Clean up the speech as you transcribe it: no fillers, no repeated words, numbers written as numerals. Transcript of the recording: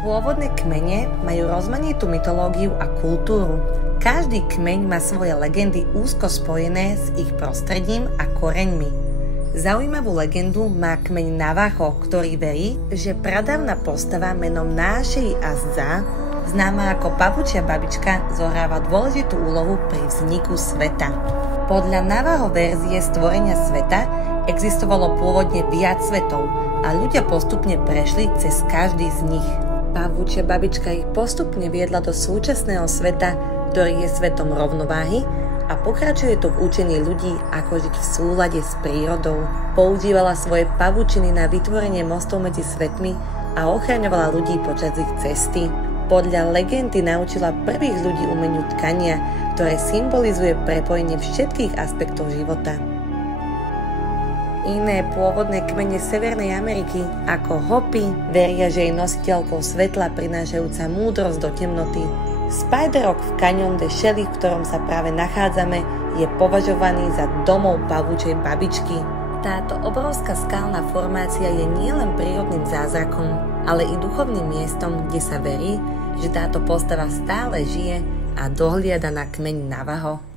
Pôvodné kmene majú rozmanitú mytológiu a kultúru. Každý kmeň má svoje legendy úzko spojené s ich prostredím a koreňmi. Zaujímavú legendu má kmeň Navajo, ktorý verí, že pradávna postava menom Nášej Azza, známa ako pavučia babička, zohráva dôležitú úlohu pri vzniku sveta. Podľa Navajo verzie stvorenia sveta existovalo pôvodne viac svetov a ľudia postupne prešli cez každý z nich. Pavučia babička ich postupne viedla do súčasného sveta, ktorý je svetom rovnováhy a pokračuje to v učení ľudí, ako žiť v súlade s prírodou. Používala svoje pavučiny na vytvorenie mostov medzi svetmi a ochraňovala ľudí počas ich cesty. Podľa legendy naučila prvých ľudí umeniu tkania, ktoré symbolizuje prepojenie všetkých aspektov života. Iné pôvodné kmene Severnej Ameriky, ako Hopi, veria, že je nositeľkou svetla prinášajúca múdrosť do temnoty. Spider Rock v Canyon de Shelly, v ktorom sa práve nachádzame, je považovaný za domov pavučej babičky. Táto obrovská skalná formácia je nielen prírodným zázrakom, ale i duchovným miestom, kde sa verí, že táto postava stále žije a dohliada na kmeň Navajo.